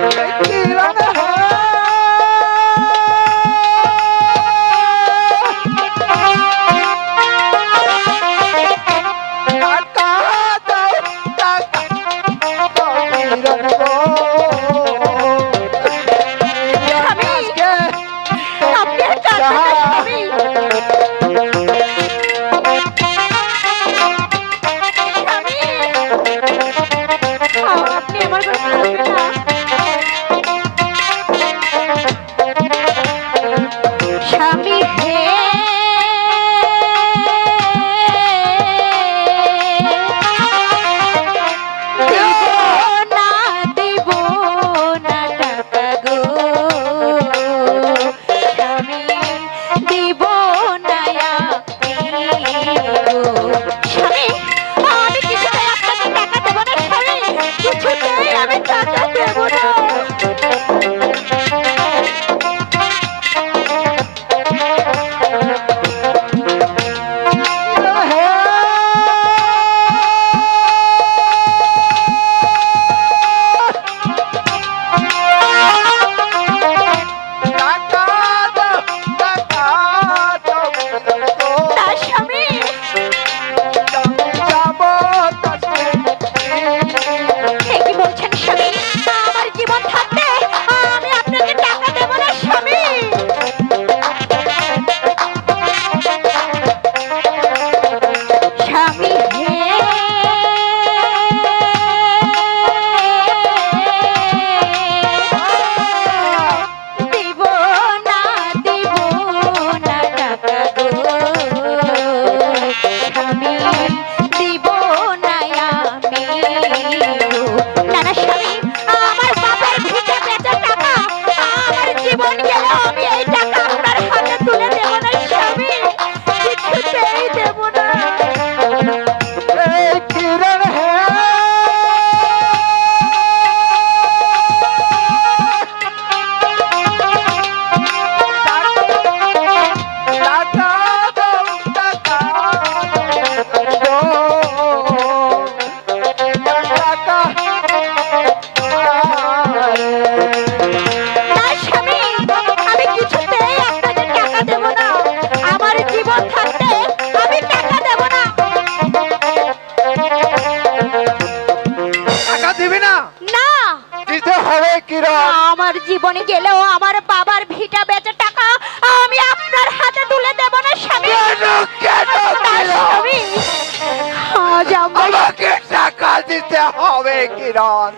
Thank you. জীবন গেল আমি এই টাকা দিবি না? না। দিতে হবে কিরণ। আমার জীবনে গেলেও আমার বাবার ভিটা বেচে টাকা আমি আপনার হাতে তুলে দেব না স্বামী। কেন কেন? স্বামী আজ আমার আমাকে টাকা দিতে হবে কিরণ।